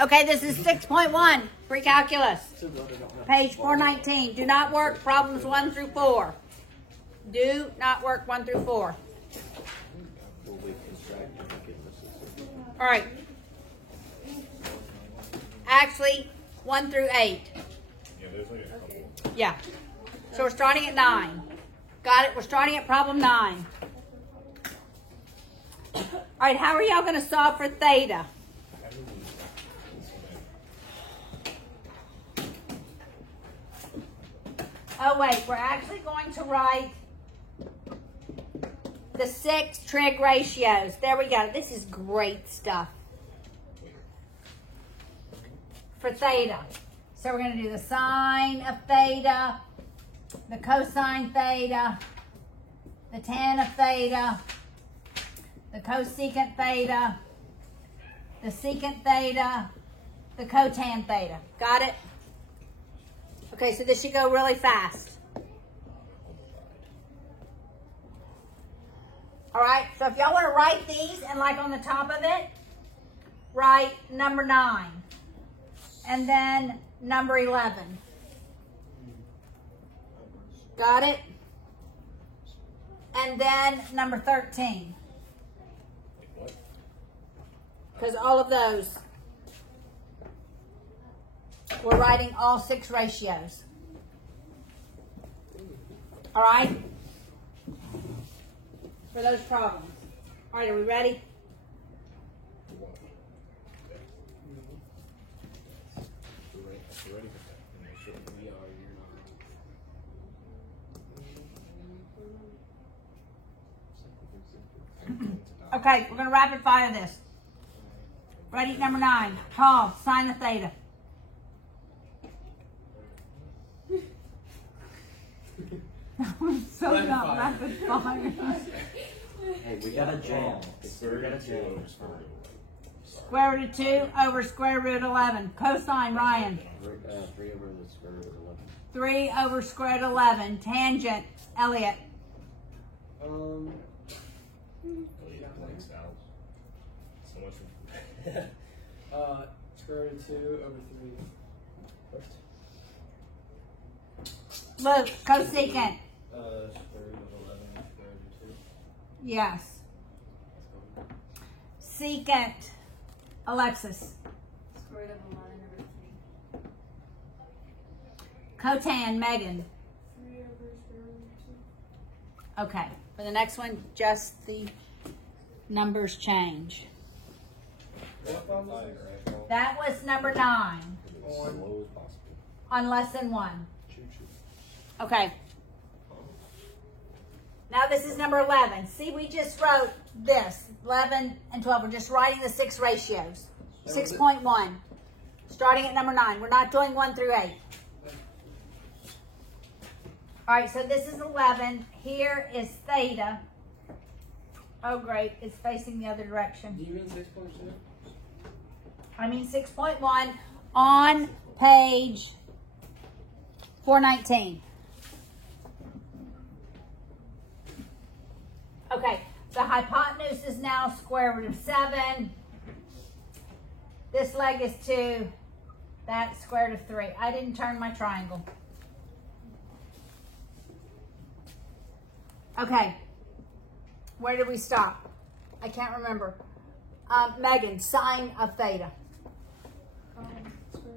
Okay, this is 6.1, pre-calculus. Page 419. Do not work problems 1 through 4. Do not work 1 through 4. All right. Actually, 1 through 8. Yeah. So we're starting at 9. Got it? We're starting at problem 9. All right, how are y'all going to solve for theta? Oh, wait. We're actually going to write the 6 trig ratios. There we go. This is great stuff for theta. So we're going to do the sine of theta, the cosine theta, the tan of theta, the cosecant theta, the secant theta, the cotan theta. Got it? Okay, so this should go really fast. All right, so if y'all want to write these and like on the top of it, write number 9 and then number 11. Got it? And then number 13. Because all of those, we're writing all 6 ratios. All right? For those problems. All right, are we ready? Okay, we're going to rapid fire this. Ready? Number 9. Paul, sine of theta. That was so not rapid fire. Hey, we got a jam. We got a jam. Square root of 2 over square root of 11. Cosine, Ryan. 3 over the square root of 11. 3 over square root of 11. Tangent, Elliot. Square root of 2 over 3. Luke, cosecant. Square root of 11, square root of 2. Yes. Secant, Alexis. Square root of 11 over 3. Cotan, Megan. 3 over square root of 2. Okay. For the next one, just the numbers change. That was number 9 on lesson 1. Okay. Now this is number 11. See, we just wrote this, 11 and 12. We're just writing the 6 ratios. 6.1. Starting at number 9. We're not doing 1 through 8. All right, so this is 11. Here is theta. Oh, great. It's facing the other direction. Do you mean 6.2? I mean 6.1 on page 419. Okay, the hypotenuse is now square root of 7. This leg is 2. That's square root of 3. I didn't turn my triangle. Okay, where did we stop? I can't remember. Megan, sine of theta. Square root of 3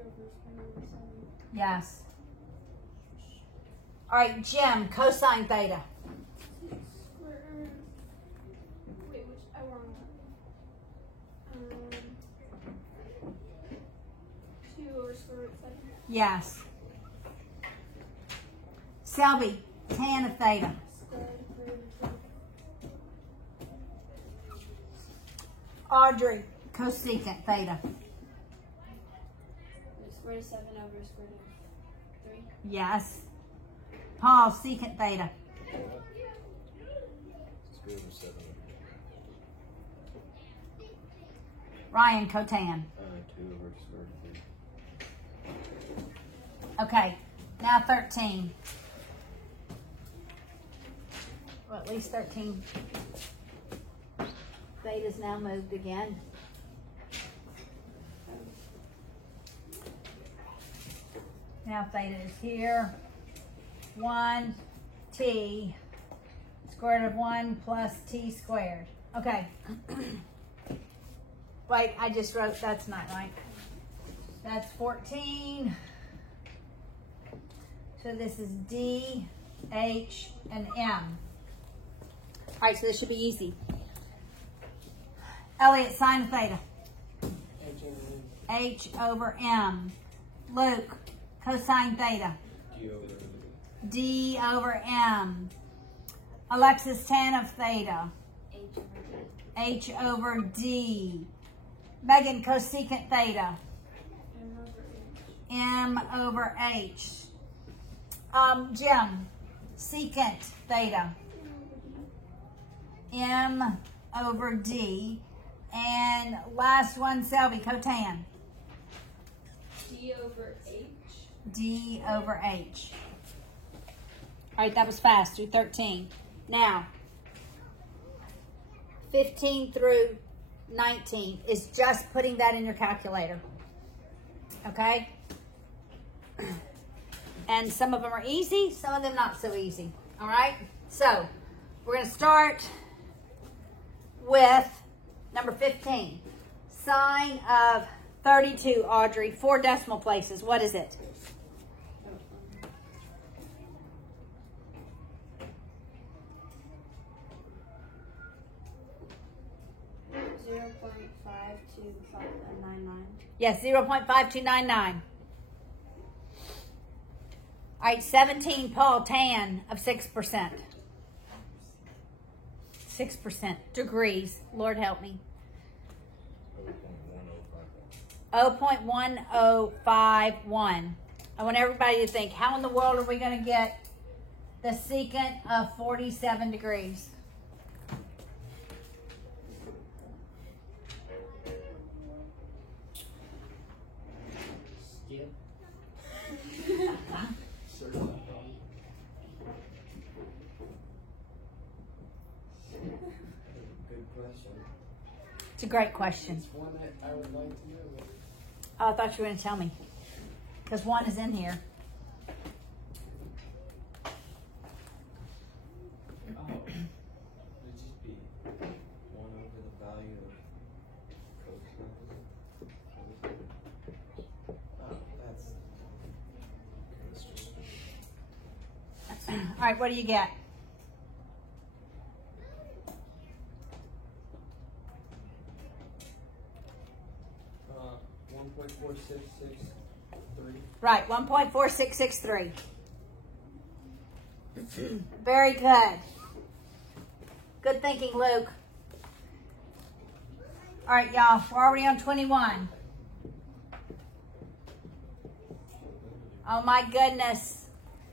over square root of 7. Yes. All right, Jim, cosine theta. Square root. Wait, which? I wrong one. 2 over square root of 7. Yes. Selby, tan of theta. Square root of 2. Audrey, cosecant theta. Square root of 7 over square root of 3. Yes. Paul, secant theta. Square root of 7. Ryan, cotan. 2 over square root of 3. Okay, now 13. Well, at least 13. Theta's now moved again. now theta is here. 1 t square root of 1 plus t squared. Okay. Wait, I just wrote, that's not right. That's 14. So this is D, H, and M. All right, so this should be easy. Elliot, sine of theta. H over M. Luke, cosine theta. D over M. Alexis, tan of theta. H over D. Megan, cosecant theta. M over H. Jim, secant theta. M over D. And last one, Selby, cotan. D over H. D over H. All right, that was fast, through 13. Now, 15 through 19 is just putting that in your calculator. Okay? And some of them are easy, some of them not so easy. All right? So, we're going to start with number 15. Sine of 32, Audrey, 4 decimal places. What is it? Yes, 0.5299. All right, 17, Paul, tan of 6%. 6% degrees. Lord help me. 0.1051. I want everybody to think, how in the world are we going to get the secant of 47 degrees? Skip. Good question. It's a great question. It's one that I would like to know. Oh, I thought you were going to tell me. Because 1 is in here. Oh, it'd just be 1 over the value of cosine. Oh, that's just. All right, what do you get? Uh, 1.4663. Right, 1.4663. Very good. Good thinking, Luke. All right, y'all, we're already on 21. Oh my goodness.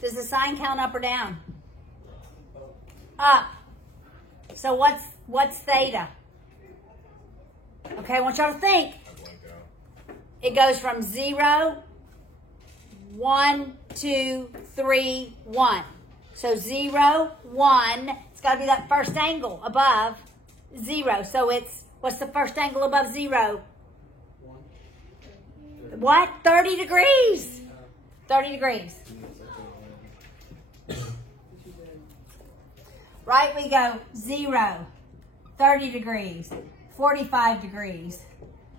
Does the sign count up or down? Up. So what's theta? Okay, I want y'all to think. It goes from 0, 1, 2, 3, 1. So 0, 1, it's got to be that first angle above 0. So it's, what's the first angle above 0? 1. What? 30 degrees. 30 degrees. Right, we go 0, 30 degrees, 45 degrees,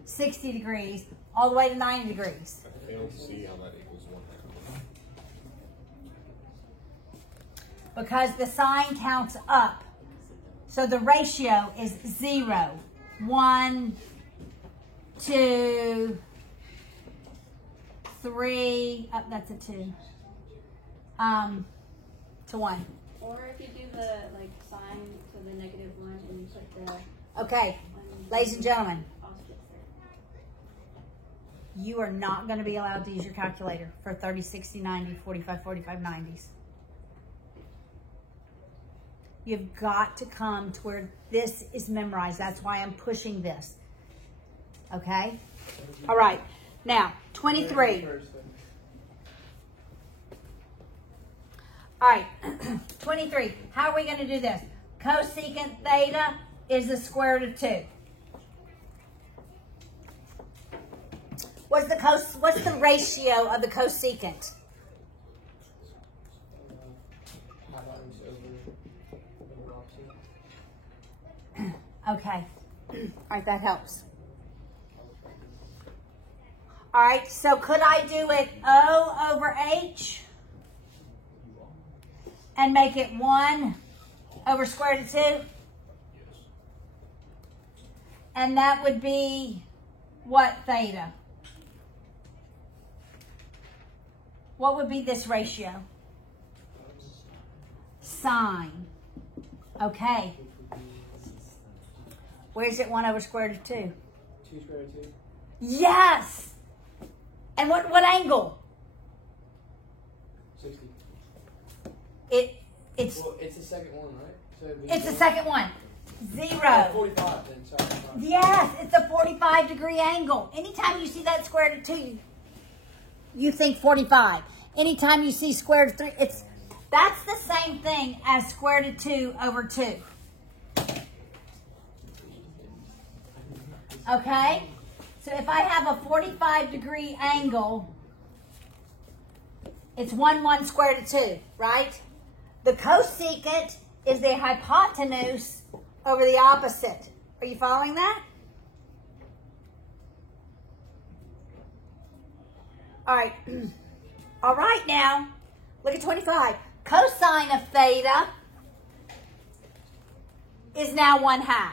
60 degrees, all the way to 90 degrees. I fail to see how that equals 1/2. Because the sign counts up. So the ratio is 0, 1, 2, 3, oh, that's a 2, to 1. Or if you do the sign to the -1 and you put the Okay, ladies and gentlemen, opposite there. you are not going to be allowed to use your calculator for 30, 60, 90, 45, 45, 90s. You've got to come to where this is memorized. That's why I'm pushing this. Okay? All right. Now, 23. All right. 23. How are we going to do this? Cosecant theta is the square root of 2. What's the ratio of the cosecant? Okay. All right, that helps. All right, so could I do it O over H and make it 1 over square root of 2? And that would be what theta? What would be this ratio? Sine. Okay. Where's it 1 over square root of 2? 2 square root of 2. Yes! And what angle? 60. It's Well, it's the second one, right? So it's the second one. 0. 45 then, sorry. Yes, it's a 45-degree angle. Anytime you see that square root of 2, you think 45. Anytime you see square root of 3, that's the same thing as square root of 2 over 2. Okay? So if I have a 45-degree angle, it's 1 square root of 2, right? The cosecant is the hypotenuse over the opposite. Are you following that? All right. All right, now, look at 25. Cosine of theta is now 1/2.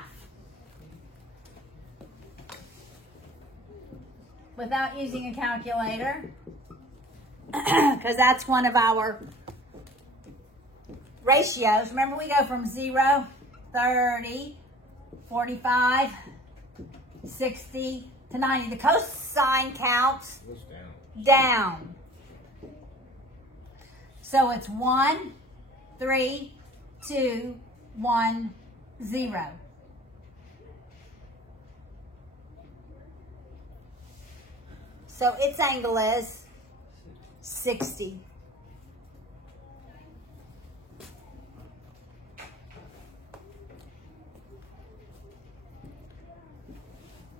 Without using a calculator, because that's one of our ratios. Remember, we go from 0, 30, 45, 60 to 90. The cosine counts Goes down. down. So it's 1, 3, 2, 1, 0. So its angle is 60.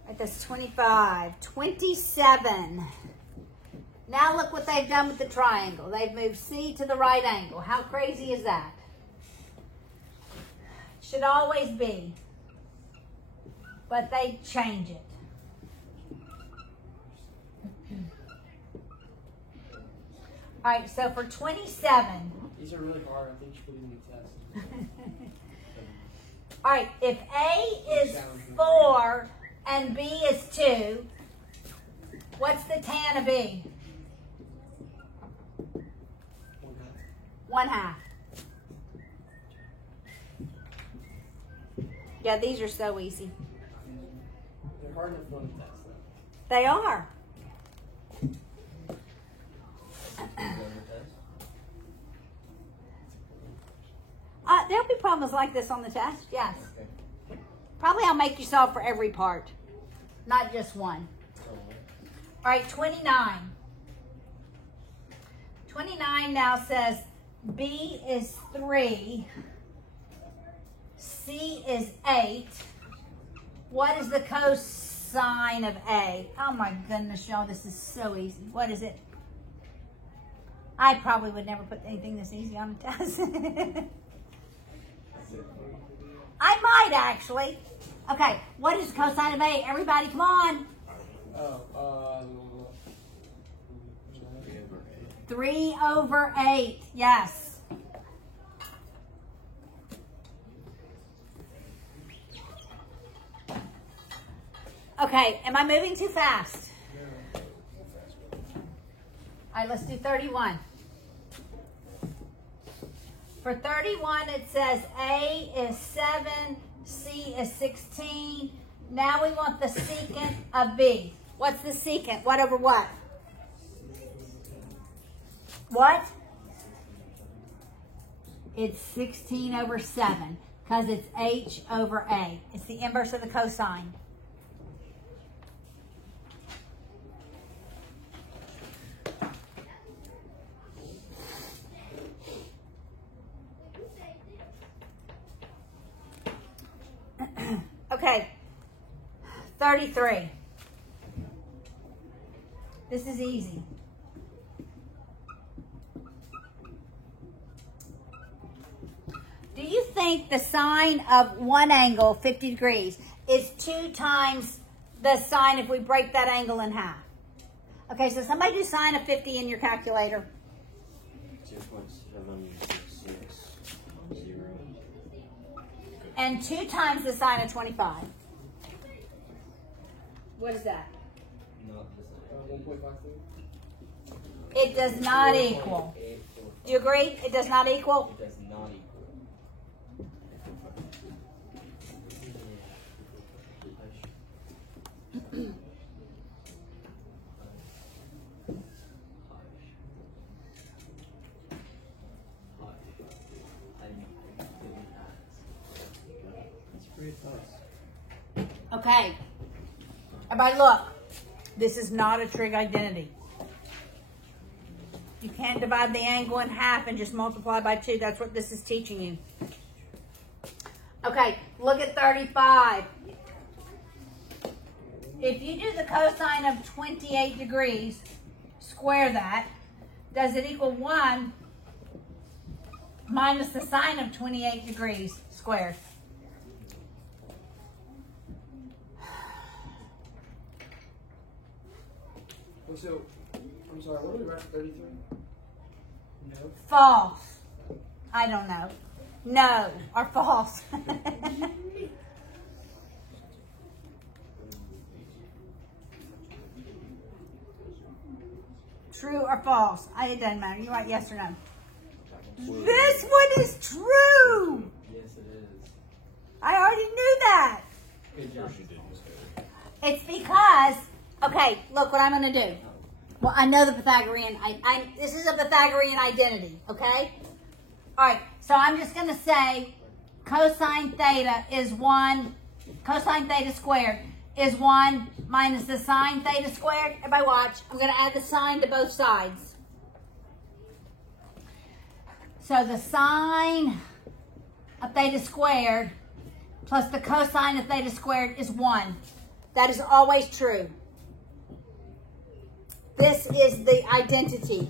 Right, that's 25. 27. Now look what they've done with the triangle. They've moved C to the right angle. How crazy is that? Should always be. But they change it. All right, so for 27. These are really hard. I think you should put in the test. All right, if A is 4 and B is 2, what's the tan of B? 1/2. Yeah, these are so easy. They're hard enough on the test, though. They are. There'll be problems like this on the test, yes. Okay. Probably I'll make you solve for every part, not just one. All right, 29. 29 now says B is 3, C is 8. What is the cosine of A? Oh my goodness, y'all, this is so easy. What is it? I probably would never put anything this easy on the test. I might actually. Okay, what is cosine of A? Everybody, come on. 3 over 8. Yes. Okay, am I moving too fast? All right, let's do 31. For 31, it says A is 7, C is 16. Now we want the secant of B. What's the secant? What over what? What? It's 16 over 7 because it's H over A. It's the inverse of the cosine. Okay, 33. This is easy. Do you think think the sine of one angle, 50 degrees, is 2 times the sine if we break that angle in half? Okay, so somebody do sine of 50 in your calculator. 0.766. And 2 times the sine of 25. What is that? Not the same. 1.53. It does not equal. Do you agree? It does not equal? It does not equal. That's pretty close. Okay. Everybody look. This is not a trig identity. You can't divide the angle in half and just multiply by 2. That's what this is teaching you. Okay, look at 35. If you do the cosine of 28 degrees, square that, does it equal 1 minus the sine of 28 degrees squared? So, I'm sorry, what are we at 33? No. False. I don't know. No, or false. True or false? It doesn't matter. You write yes or no. This one is true. Yes, it is. I already knew that. Good job. She did just go. It's because, okay, look what I'm going to do. Well, I know the Pythagorean. This is a Pythagorean identity, okay? All right, so I'm just going to say cosine theta is 1, cosine theta squared is 1 minus the sine theta squared. Everybody watch. I'm going to add the sine to both sides. So the sine of theta squared plus the cosine of theta squared is 1. That is always true. This is the identity.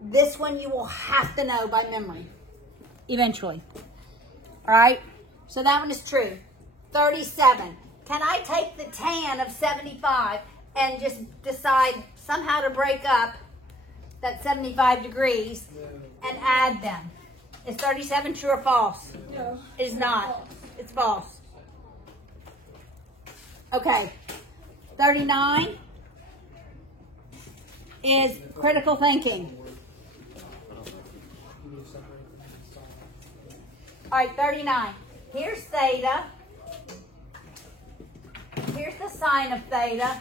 This one you will have to know by memory eventually. All right? So that one is true. 37. Can I take the tan of 75 and just decide somehow to break up that 75 degrees and add them? Is 37 true or false? No. It is not. It's false. Okay. 39 is critical thinking. All right, 39. Here's theta. Here's the sine of theta.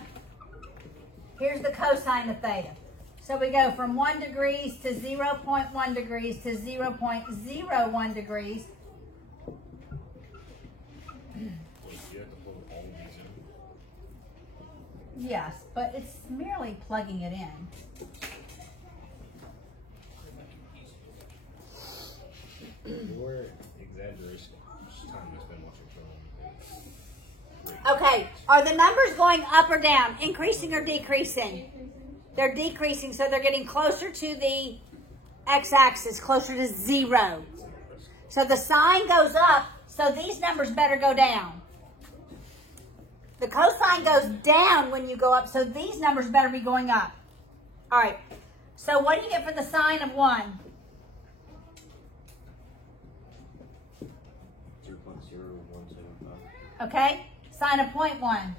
Here's the cosine of theta. So we go from 1 degrees to 0.1 degrees to 0.01 degrees. Wait, you have to plug all of these in? Yes, but it's merely plugging it in. Your exaggeration. Just time you spend watching film. Okay, are the numbers going up or down? Increasing or decreasing? They're decreasing, so they're getting closer to the x-axis, closer to 0. So the sine goes up, so these numbers better go down. The cosine goes down when you go up, so these numbers better be going up. All right, so what do you get for the sine of 1? 0.0175. Okay, sine of 0.1. A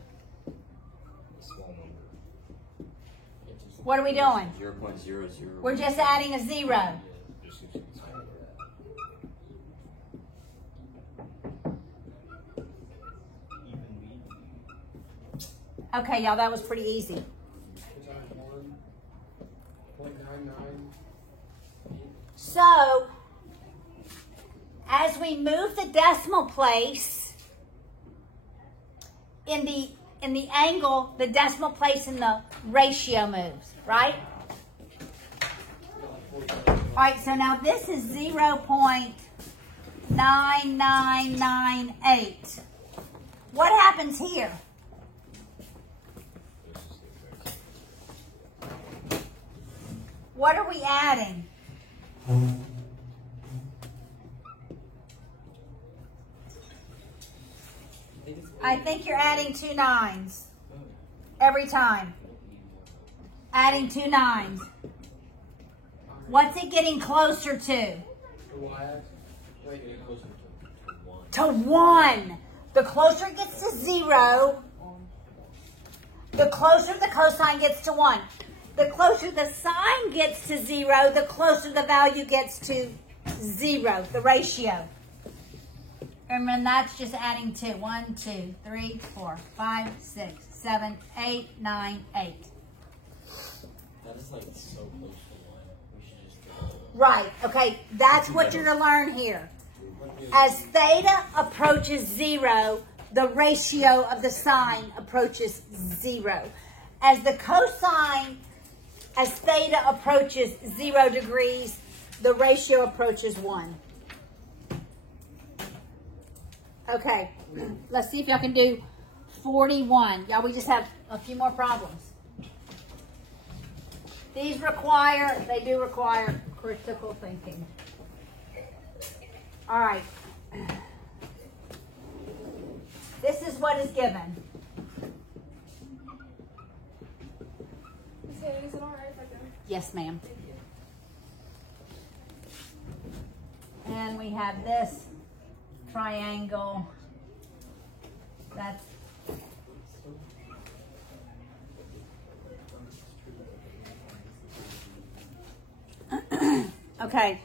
small number. What are we doing? 0.00. We're just adding a 0. Just seems like it's small. Okay, y'all, that was pretty easy. Is that 1.99? So, as we move the decimal place in the angle, the decimal place in the ratio moves, right? All right, so now this is 0.9998. What happens here? This is the exact What are we adding? I think you're adding 2 9s every time. Adding 2 9s. What's it getting closer to? The y-axis. Wait, Get closer to 1. To 1. The closer it gets to 0, the closer the cosine gets to 1. The closer the sine gets to 0, the closer the value gets to 0, the ratio. And then that's just adding 2. 1, 2, 3, 4, 5, 6, 7, 8, 9, 8. That is like so close to 1. We should just get it. Right, okay, that's what you're to learn here. As theta approaches 0, the ratio of the sine approaches 0. As the cosine, as theta approaches 0 degrees, the ratio approaches 1. Okay, let's see if y'all can do 41. Y'all, we just have a few more problems. These they do require critical thinking. All right. This is what is given. Is it alright if I go? Yes, ma'am. And we have this triangle. That's okay.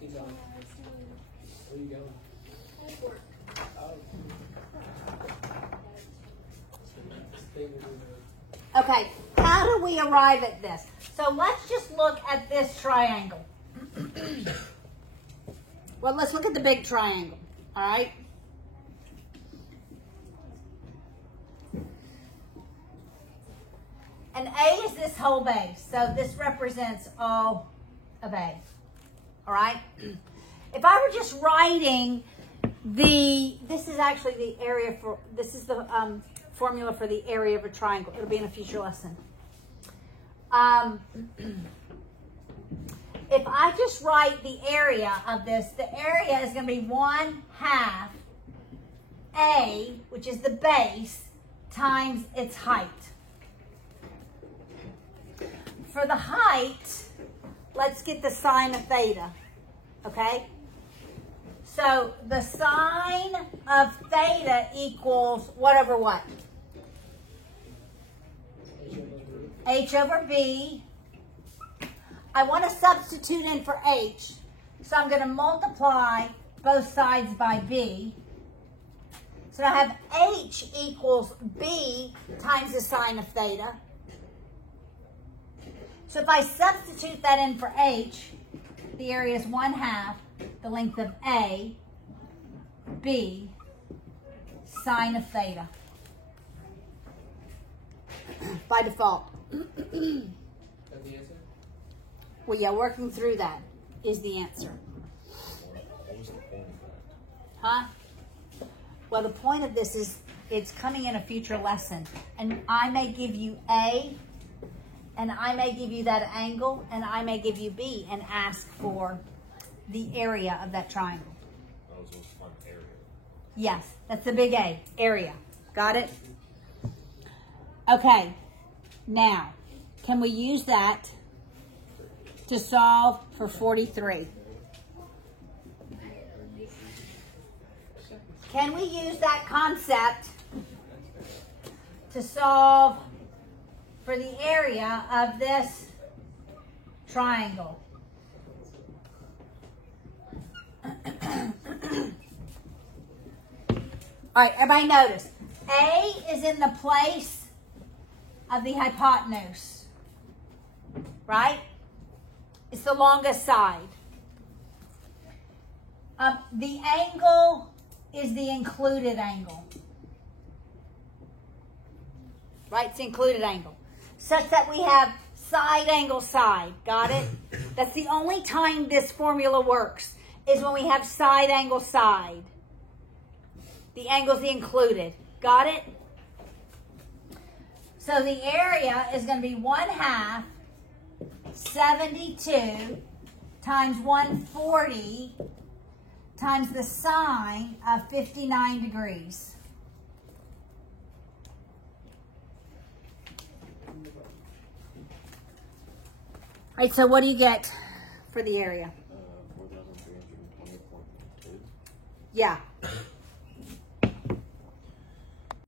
Keep going. Where you going? Okay, how do we arrive at this? So let's just look at this triangle. Well, let's look at the big triangle, all right? And A is this whole base, so this represents all of A, all right? If I were just writing this is actually the area for, this is the formula for the area of a triangle. It'll be in a future lesson. If I just write the area of this, the area is going to be 1/2 A, which is the base, times its height. For the height, let's get the sine of theta, okay? So the sine of theta equals what over what? H over B. I want to substitute in for H, so I'm going to multiply both sides by B. So I have H equals B times the sine of theta. So if I substitute that in for H, the area is 1/2 the length of A, B, sine of theta. By default. That's the answer? Well, yeah, working through that is the answer. What was the point of that? Huh? Well, the point of this is it's coming in a future lesson. And I may give you A, and I may give you that angle, and I may give you B and ask for the area of that triangle. Oh, so it's fun area. Yes, that's the big A, area. Got it? Okay, now, can we use that to solve for 43? Can we use that concept to solve for the area of this triangle? All right, everybody notice. A is in the place of the hypotenuse, right? It's the longest side. The angle is the included angle. Right, it's the included angle. Such that we have side angle side, got it? That's the only time this formula works, is when we have side angle side. The angle's the included, got it? So the area is going to be 1/2 72 times 140 times the sine of 59 degrees. All right, so what do you get for the area? 4,320.2. Yeah.